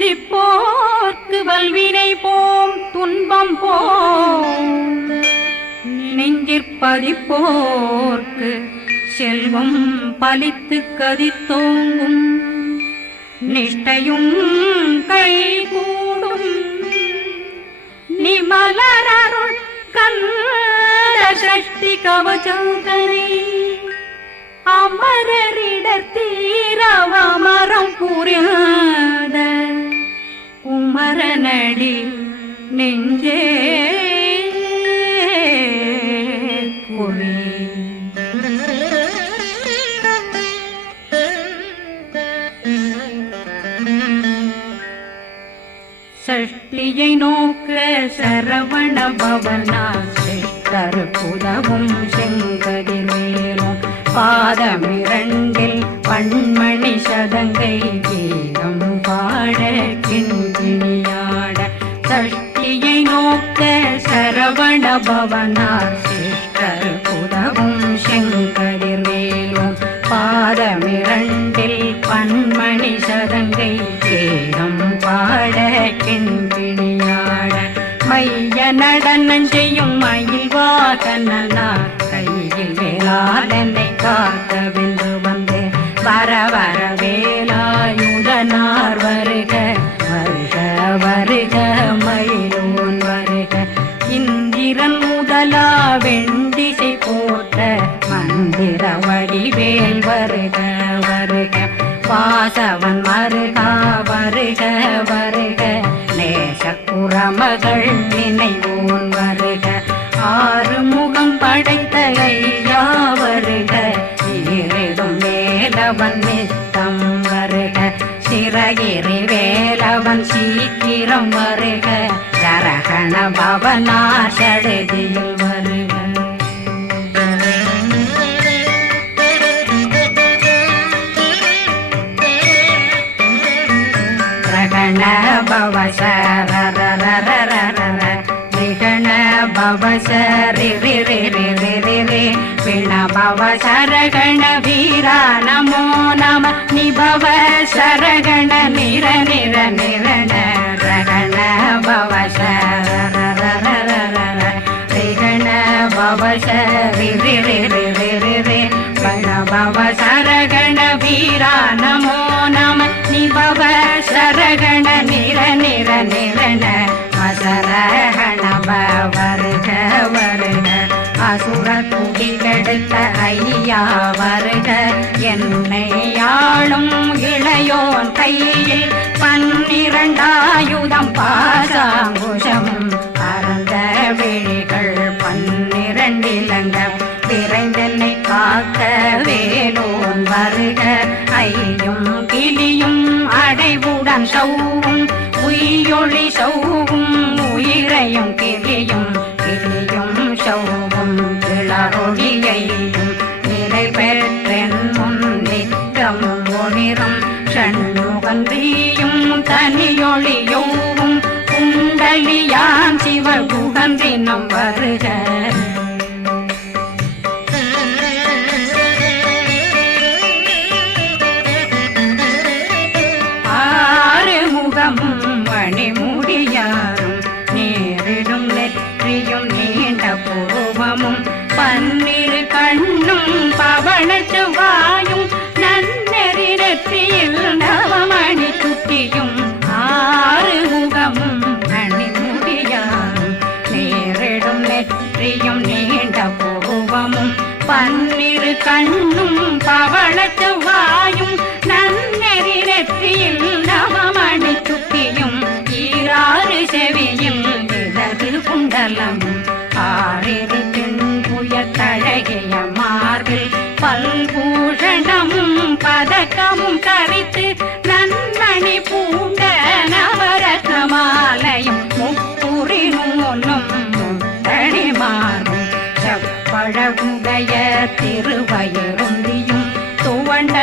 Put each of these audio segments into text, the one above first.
சிந்திப்போர்க்கு வல்வினை போம் துன்பம் போம் நெஞ்சிற்பதிப்போர்க்கு செல்வம் பலித்து கதித்தோங்கும் நிஷ்டையும் கைகூடும் நிமலரருள் கந்த சக்தி கவசந்தனை அமரரிடத்தீரவமரம் புரியாத குமரனடி நெஞ்சே குறி சஷ்டியை நோக்க சரவண பவனா சிஷ்டர் புதவும் செங்கதிர்வேலும் பாதமிரண்டில் பண்மணி சதங்கை கீதம் பாட கிண்கிணியாட சஷ்டியை நோக்க சரவண பவனார் சிஷ்டர் புதவும் செங்கதிர்வேலும் பாதமிரண்டில் பண்மணி சதங்கை கீதம் பாட கிண்கிணியாட மைய நடனம் செய்யும் மயில் வாகனார் கையில் வேளாளனை காக்க வென்று வந்து வர வர வேலாயுதனார் வருக வருக வருக மயிலோன் வருக இந்திரன் முதலா வெண்டிசை போட்ட மந்திர வடிவேல் வருக வருக வாசவன் வருகா வருக வருக நேசக்குறமகள் நினைவோன் வருக ஆறு முகம் படைத்த ஐயா வருக ஈரிடும் வேலவன் நித்தம் வருக சிறகிரி வேலவன் சீக்கிரம் வருக ஜரகண பவனார் சடுதியில் வருக ரகண பவசரரரரரர நிகண பவசரி பிண பவசரகண வீரா நமோ நம நிபவ சரகண நிர நிர நிரண ரகண பவசரரரரர நிகண பவசரி பிண பவசரகண வீரா நமோ நம நிபவ சரகண நிர நிர நிரண மசரகண வருக வருக அசுர குடிகெடுத்த ஐயா வருக என்னை ஆளும் இளையோன் கையில் 12 பாசாங்குஷம் பரந்த விழிகள் 12 இலங்கம் விரைந்தென்னை காக்க வேலோன் வருக ஐயும் கிளியும் அடைவுடன் சௌவும் உயிரொளி சௌவும் உயிரையும் கிளியும் கிளியும் சௌவும் இளரொளியையும் நிலை பெற்றென் முன் நித்தம் ஒளிரும் ஷண்முகந்தியும் தனியொளியோவும் குண்டலியான் சிவகுகந்தினம் வருக மணிமுடியாரும் நேரிடும் நெற்றியும் நீண்ட பூவமும் 12 கண்ணும் பவள செவ்வாயும் நன்னெறி நெற்றியில் நவமணி குட்டியும் 6 முகமும் மணிமுடியாரும் நேரிடும் நெற்றியும் நீண்ட பூவமும் 12 கண்ணும் பவள செவ்வாயும் நன்னெறி நெற்றியில் நவமணி குட்டியும் 6 செவியில் இடது குண்டலம் 6 தின்புயத்தழகிய மார்பில் பல்பூஷணமும் பதக்கமும் தரித்து நன்மணி பூண்ட நவரத்ன மாலையும் முப்புரி நூலும் முத்தணிமாரும் செப்பழகுடைய திருவயருந்தியும் துவண்ட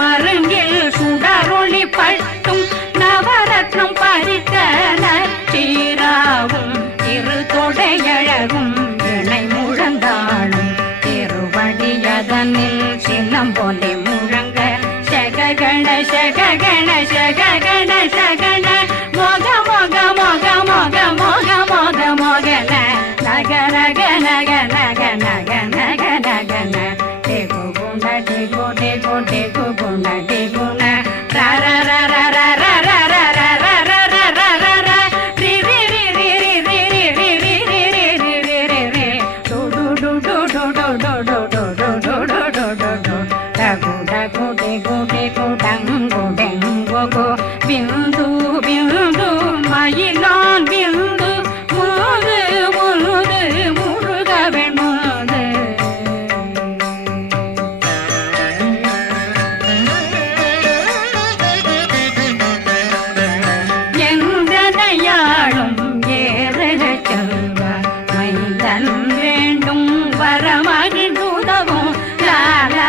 மருங்கில் சுடரொளி பட்டும் நவரத்னம் பறித்த நச்சீராவும் இரு தொடையழகும் இணை முழந்தாளும் திருவடியதனில் சிலம்பொலி முழங்க சககண சககண சககண சகண பிந்து பிந்து மயிலான் பிந்து முது முது முருகவன் முது எந்தனையாளும் ஏறக செல்வ மைந்தன் வேண்டும் வரமகிழ்ந்துதவும் லாலா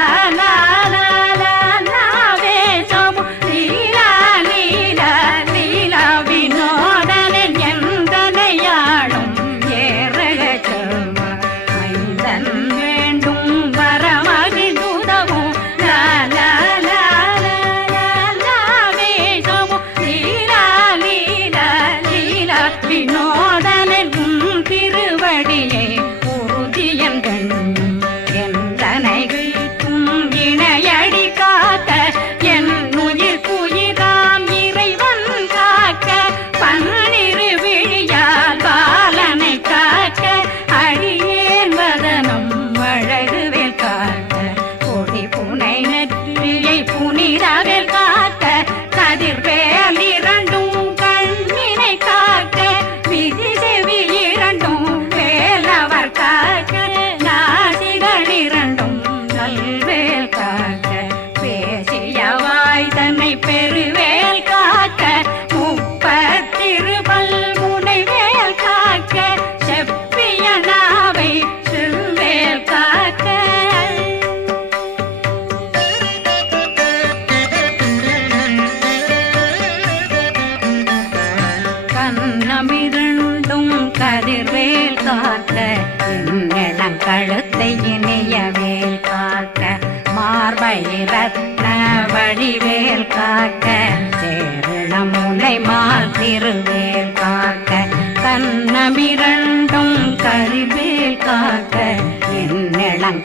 கண்ணமிரண்டும் கதிர்வேல் காக்க கழுத்தை இணையவேல் காக்க மார்பை ரத்ன வடிவேல் காக்க சேரண முனை மாத்திருவேல் காக்க கண்ணமிரண்டும் கதிர்வேல் காக்க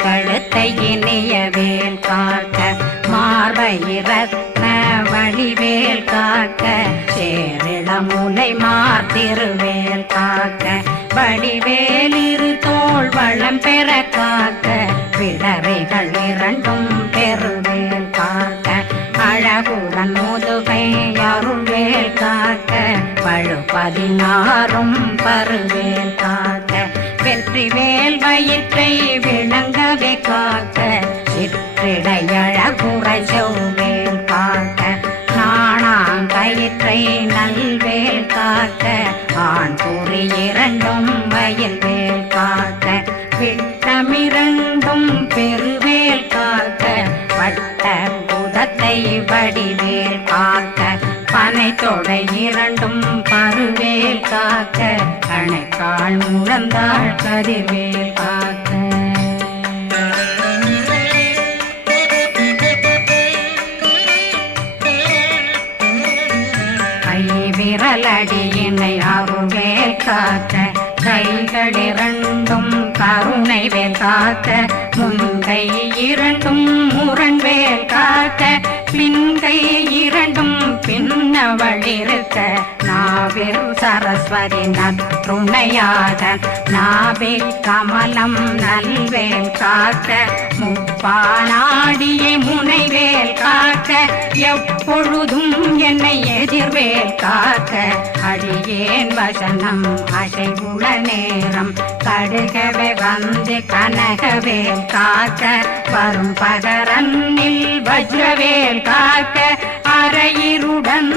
கழுத்தை இணையவேல் காக்க மார்பை ரத்ன வடிவேல் காக்க சேரிள முலை மாத்திருவேல் காக்க வடிவேல் இரு தோள் வளம் பெற காக்க பிடரைகள் இரண்டும் பெருவேல் காக்க அழகுடன் முதுகை அருள்வேல் காக்க பழு 16 பருவேல் காக்க வெற்றிவேல் வயிற்றை விளங்கவே காக்க சிற்றிடையழகுரை செவ்வேல் காக்க நாணாங்கயிற்றை நல்வேல் காக்க ஆண் குறி இரண்டும் வயல்வேல் காக்க விட்டமிரண்டும் பெருவேல் காக்க வட்ட புதத்தை வடிவேல் காக்க பனை தொடை இரண்டும் பருவேல் காக்க கணைக்கால் முழந்தாள் கதிர்வேல் காக்க விரலடியினை அருள்வேல் காக்க கைகளிரண்டும் கருணை வேல் காக்க முன்கை இரண்டும் முரண்வேல் காக்க பின்கை இரண்டும் பின்னவழிருக்க நாவில் சரஸ்வதி நற்றுணையாக நாபி கமலம் நல்வேல் காக்க முப்பானாடியை முனைவேல் காக்க எப்பொழுதும் என்னை எதிர்வேல் காக்க அடியேன் வசனம் அசைவுள நேரம் கடுகவே வந்து கனகவேல் காக்க வரும் பகரன்னில் வஜ்ரவேல் காக்க அரையிருடன்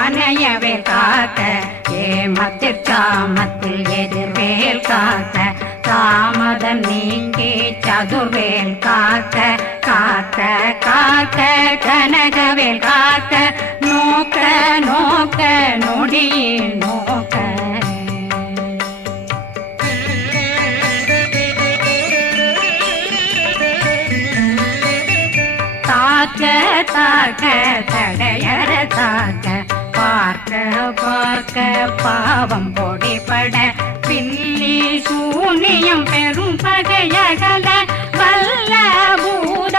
அணையவே காக்க ஏமத்தில் சாமத்தில் எதிர்வேல் காக்க தாமதம் நீங்கி சதுர்வேல் காக்க காக்க காக்க கனகவேல் காக்க நோக்க நோக்க நொடியில் நோக்க தாக்க தாக்க தடையற தாக்க பார்க்க பார்க்க பாவம் பொடிபட பில்லி சூனியம் பெரும் பகையகல வல்ல பூத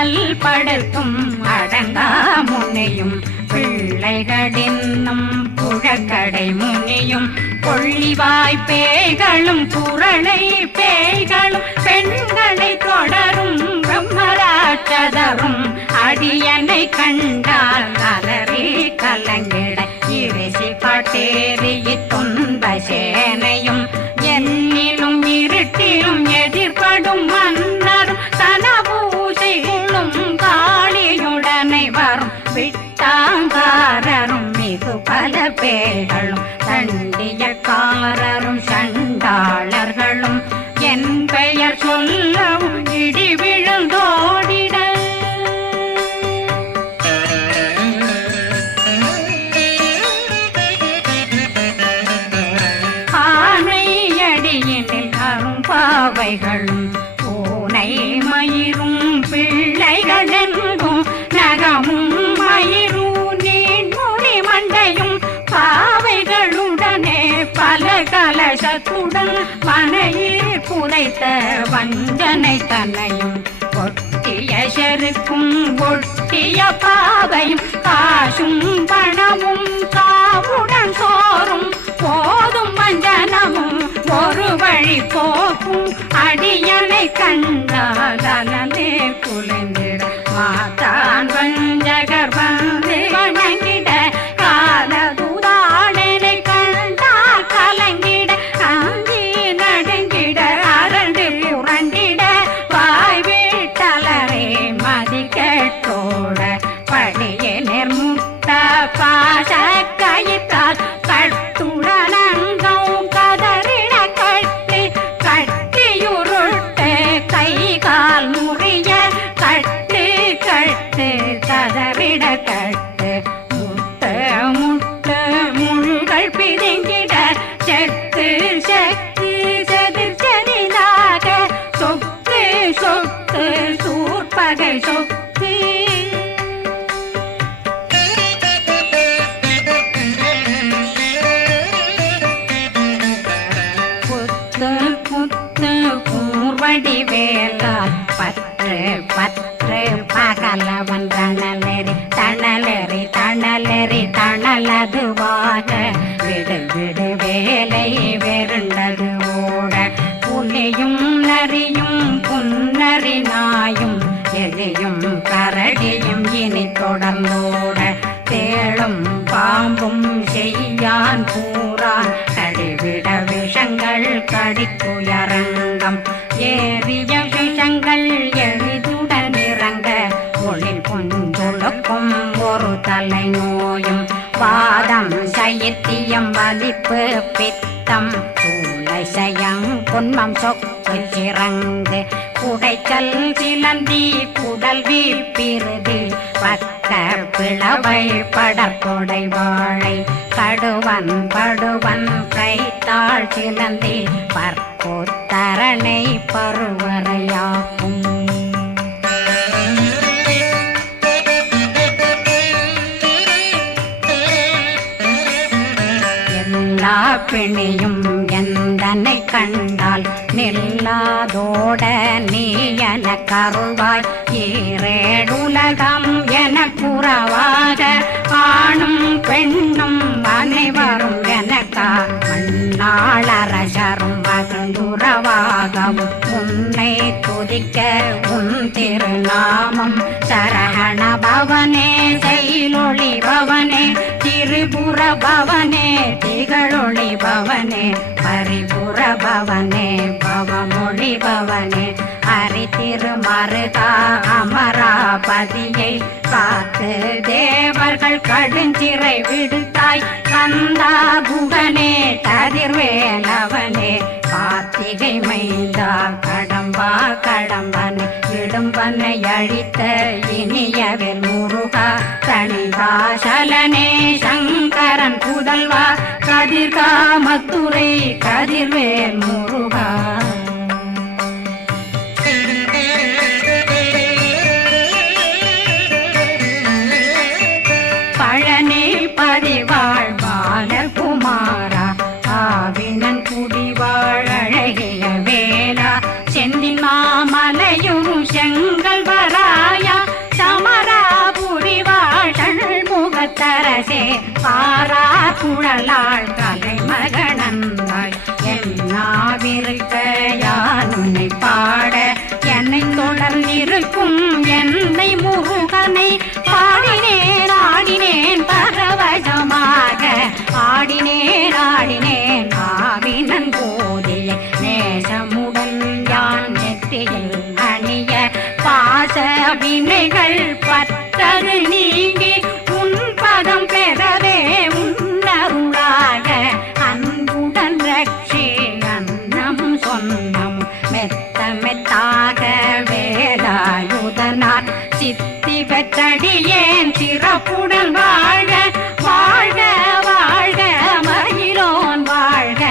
அல்லல்படுத்தும் அடங்கா முனையும் பிள்ளைகளின்னும் புழக்கடை முனியும் கொள்ளிவாய் பேய்களும் குரளை பேய்களும் பெண்களை தொடரும் பிரம்மராட்சதரும் அடியனை கண்டால் அலறி கலங்கிட இரிசி காட்டேறி துன்ப சேனையும் என்னிலும் இருட்டிலும் எதிர்படும் மன்னரும் தனபூசைகளும் காளியுடனை வரும் விட்டாங்காரரும் மிகு பல பேர்களும் தண்டியக்காரரும் சண்டாளர்களும் என் பெயர் சொல்லவும் இடி விழுந்தோடிட ஆனையடியினில் அரும்பாவைகளும் பூனை மயிரும் பிள்ளைகளென்றும் நகமும் மயிரும் நீண்முடி மண்டையும் பாவைகளுடனே பல கலசத்துடன் மனையில் புதைத்த வஞ்சனை தன்னையும் ஒட்டிய செருக்கும் ஒட்டிய பாவையும் காசும் பணமும் காவுடன் சோறும் போதும் வஞ்சனமும் ஒரு வழி போக்கும் அடியனை கண்டால் அலனே குலைந்திட மாதான் வஞ்சகர் வந்து வணங்கிட காலதுதாடனை கண்டால் கலங்கிட அந்தி நடுங்கிட அரண்டு புரண்டிட வாய் வீட்டலரே மதி கேட்டோட படியே நிர்முட்ட பாச கயிற்றால் கட்டுடனங்கும் கதறிட கட்டி கட்டியுருட்டு கை கால் முறிய கட்டு கட்டு கதறிட கட்டு முட்டு முட்டு முள்கள் பிதுங்கிட செத்து செத்து செதிர் செதிலாக சொக்கு சொக்கு சூர்பகை சொக்கு புத்து புத்து கூர்வடி வேலால் பற்று பற்று பகலவன் தணலெறி தணலெறி தணலெறி தணலதுவாக விடு விடு வேலை வெருண்டது ஓட புலியும் நரியும் புன்னரி நாயும் எலியும் கரடியும் இனி தொடர்ந்தோட தேளும் பாம்பும் செய்யான் கூறான் கடிவிட விஷங்கள் கடிக்குயரங்கம் ஏறிய விஷங்கள் எளிதுடன் இறங்க ஒளில் பொந்துழுக்கும் ஒரு தலை நோயும் வாதம் சைத்தியம் வலிப்பு பித்தம் சூளை சயம் பொன்மம் சொக்கு சிறங்கு குடைச்சல் சிலந்தி குடல் வீப்பிருதி பக்க பிளவை படற்கொடை வாழை கடுவன் படுவன் கைத்தாள் சிலந்தி பற்புத்தரணை பருவரையாக்கும் எல்லா பிணியும் எந்தனை கண்டால் நில்லாதோட நீ என கருவாய் ஈரேடுலகம் என குறவாக ஆணும் பெண்ணும் அனைவரும் எனக்கா மண்ணாளரசரும் மகிழ்ந்துறவாகவும் உன்னை துதிக்க உன் திருநாமம் சரகண பவனே செயலொளி பவனே திரிபுர பவனே திகழொளி பவனே பரிபுர பவனே பவமொழி பவனே ஹரி திருமருகா அமராபதியை காத்து தேவர்கள் கடுஞ்சிறை விடுத்தாய் கந்தா குகனே கதிர்வேலவனே கார்த்திகை மைந்தா கடம்பா கடம்பனை இடும்பனை அழித்த இனியவில் முருகா தனிவாசலனே சங்கரன் புதல்வா கதிர்காமத்துறை கதிர்வேல் முருகா பழனி பதிவாழ் பாலர் குமாரா ஆவினன் குடிவாழ் அழகிய வேலா செந்தில் மாமலையும் செங்கல் வராயா அரசே பாரா குழலாள் கலைமகனந்தாய் என்னாவிருக்க யான் உன்னை பாட என்னை தொடர்ந்திருக்கும் என்னை முருகனை பாடினேன் ஆடினேன் பரவசமாக ஆடினேன் ஆடினேன் ஆவினன் போதிய நேசமுடன் யான் நெற்றியில் அணிய பாச வினைகள் பற்றரு நீங்கி உன் பதம் பெறவே உன்னருளாக அன்புடன் ரட்சி அன்னம் சொன்னம் மெத்த மெத்தாக வேலாயுதனார் சித்தி பெற்றடியேன் சிறப்புடன் வாழ வாழ்க வாழ்க மயிலோன் வாழ்க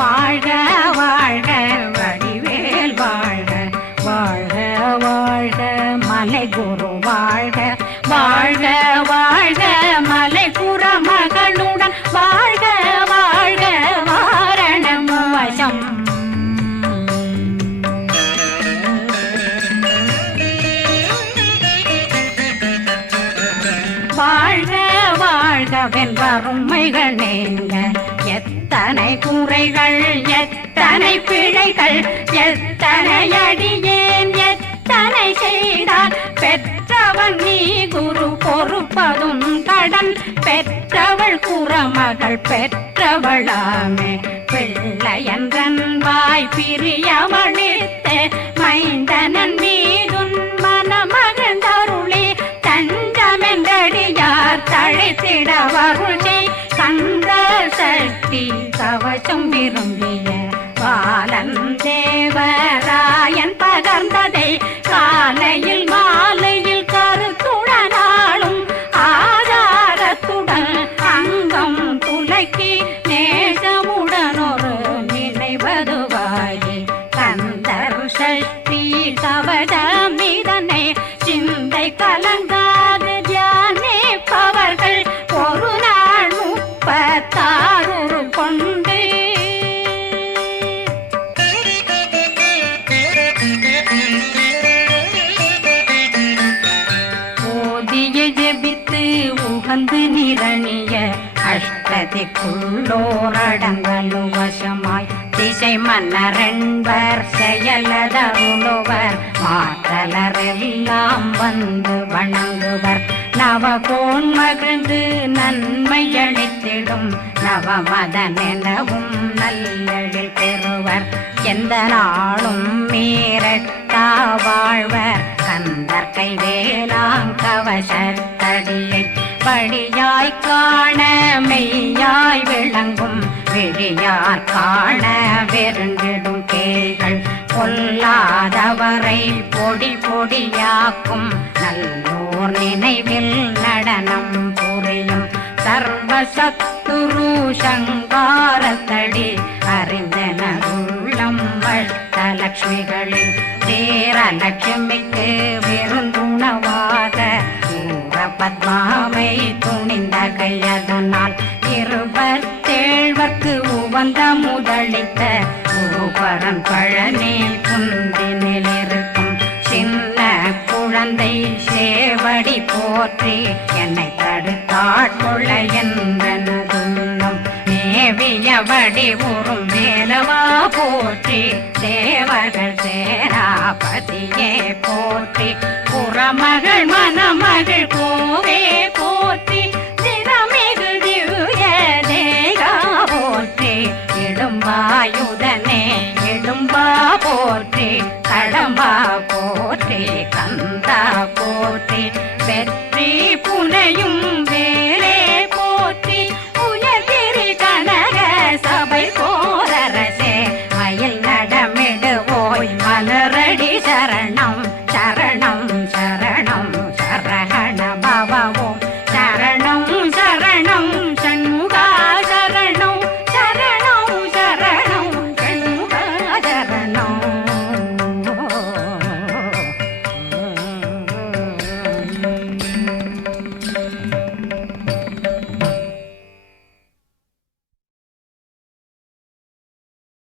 வாழ்க வாழ்க வடிவேல் வாழ்க வாழ்க வாழ்க மலை குரு வாழ்க வாழ்க வாழ்க மலை குரமகனுடன் வாழ்க வாழ்க வாரணம் வசம் வாழ்க வாழ்கவென் வறுமைகள் நீங்க எத்தனை குறைகள் எத்தனை பிழைகள் எத்தனை அடியேன் எத்தனை செய்தால் பெற்றவன் நீ குரு பொறுப்பதும் கடன் பெற்றவள் குறமகள் பெற்றவளாமே பிள்ளையன்றன் வாய் பிரியமளித்த மைந்தனன் மீதுன் மனமகந்தருளி தஞ்சமென்றடியார் தழைத்திட வருளி கந்த சக்தி கவசம் விரும்பிய பாலன் தேவராயன் பகர்ந்ததை காலையில் மாலையில் கருத்துடனாலும் ஆதாரத்துடன் அங்கம் துலக்கி நேசமுடனொரு நினைவதுவாகி கந்தர் சக்தி கவசமிதனை சிந்தை கலங்காது தியானிப்பவர்கள் ஒரு நாள் 36 கொண்டு ஓதிய ஜெபித்து உகந்து நிரணிய அஷ்டதிக்குள்ளோரடங்கலும் வசமாய் திசை மன்னரென்பர் செயலதருளுவர் மாற்றலரெல்லாம் வந்து வணங்குவர் நவகோன் மகிழ்ந்து நன்மையளித்திடும் நவமதனெனவும் நல்லெழில் பெறுவர் எந்த நாளும் மீறட்டா வாழ்வர் கந்தர் கைவேலாங்கவசத்தடியை படியாய் காண மெய்யாய் விளங்கும் விழியார் காண வெருண்டிடும் கேள்கள் பொல்லாதவரை பொடி பொடியாக்கும் நல்லோர் நினைவில் நடனம் புரியும் சர்வசத்துரு சங்காரத்தடி அறிந்தனருள்ளம் வஷ்டலட்சுமிகளின் தீரலட்சுமிக்கு விருந்துணவாக பத்மாவை துணிந்த கையதனால் 27 உவந்த முதலித்த பூபரன் பழனி குந்தினில் இருக்கும் சின்ன குழந்தை சேவடி போற்றி என்னை தடுத்தாட்கொள்ள என்றனதுள்ளம் மேவியபடி உறும் வேலவா போற்றி தேவர்கள் சேராபதியே போற்றி புறமகள் மணமகள் கோவே போற்றி தினமிகு திவ்ய தேகா போற்றி இடும்பாயுதனே இடும்பா போற்றி கடம்பா போற்றி கந்தா போற்றி வெற்றி புனையும்